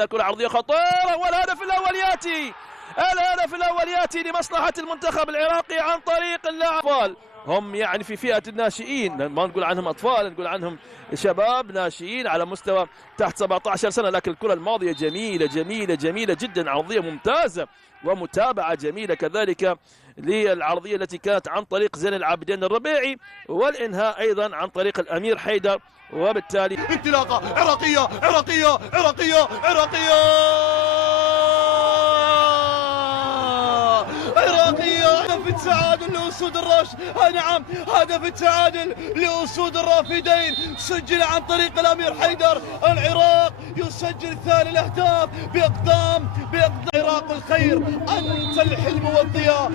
كرة عرضية خطيرة، والهدف الأول يأتي. الهدف الأول يأتي لمصلحة المنتخب العراقي عن طريق اللاعب. هم يعني في فئة الناشئين، ما نقول عنهم أطفال، نقول عنهم شباب ناشئين على مستوى تحت 17 سنة، لكن الكرة الماضية جميلة جميلة جميلة جدا، عرضية ممتازة ومتابعة جميلة كذلك للعرضية التي كانت عن طريق زين العابدين الربيعي، والإنهاء أيضا عن طريق الأمير حيدر. وبالتالي انطلاقة عراقية عراقية عراقية عراقية عراقية. هدف التعادل لأسود الرش، نعم هدف التعادل لأسود الرافدين سجل عن طريق الأمير حيدر. العراق يسجل ثاني الأهداف بإقدام عراق الخير، أنت الحلم والضياء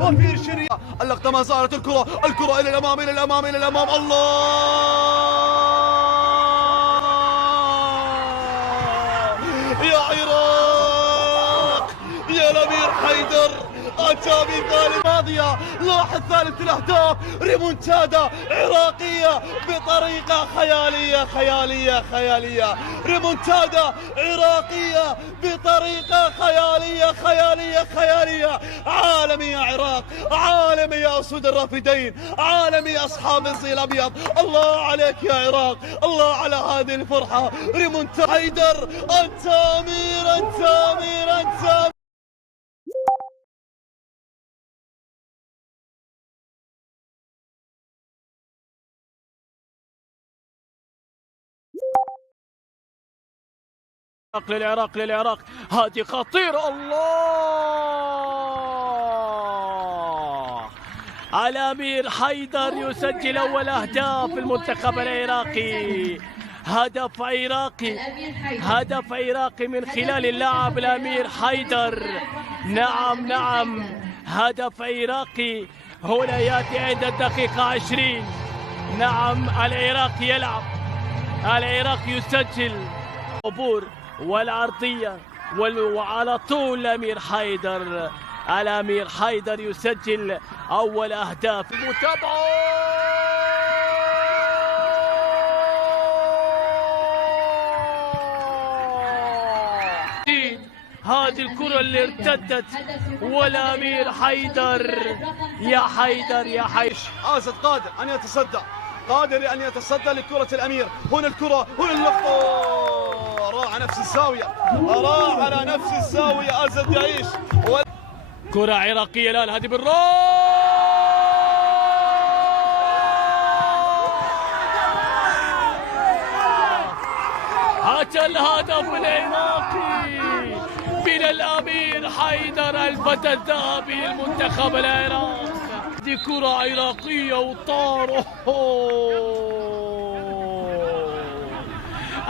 وفي الشريعة. اللقطة ما زالت الكرة إلى الأمام إلى الأمام إلى الأمام. الله يا عراق يا الأمير حيدر، أتى بثالث ماضية. لاحظ ثالث الأهداف، ريمونتادا عراقية بطريقة خيالية خيالية خيالية، ريمونتادا عراقية بطريقة خيالية خيالية خيالية. عالمي يا عراق، عالمي يا أسود الرافدين، عالمي يا أصحاب الزي الأبيض. الله عليك يا عراق، الله على هذه الفرحة. ريمونتادا حيدر، أنت أمير أنت أمير أنت أمير. للعراق هذه خطيرة. الله، الأمير حيدر يسجل أول أهداف المنتخب العراقي. هدف عراقي، هدف عراقي من خلال اللاعب الأمير حيدر. نعم هدف عراقي هنا يأتي عند الدقيقة 20. نعم العراق يلعب، العراق يسجل عبور والعرضية وعلى طول الأمير حيدر يسجل أول أهداف. المتابعة هذه الكرة اللي ارتدت، والأمير حيدر يا حيدر آسد قادر أن يتصدى، قادر أن يتصدى لكرة الأمير. هنا الكرة، هنا اللقطة، راح على نفس الزاوية، راح على نفس الزاوية. أسد يعيش. كرة عراقية الآن، هذه بالراس، أتى الهدف العراقي من الأمير حيدر، الفتى الذهبي للمنتخب العراقي. دي كرة عراقية وطار.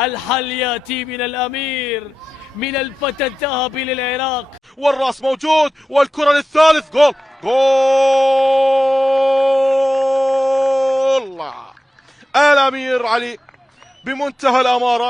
الحل يأتي من الأمير، من الفتى الذهبي للعراق. والراس موجود، والكرة للثالث. جول جول. الأمير علي بمنتهى الأمارة.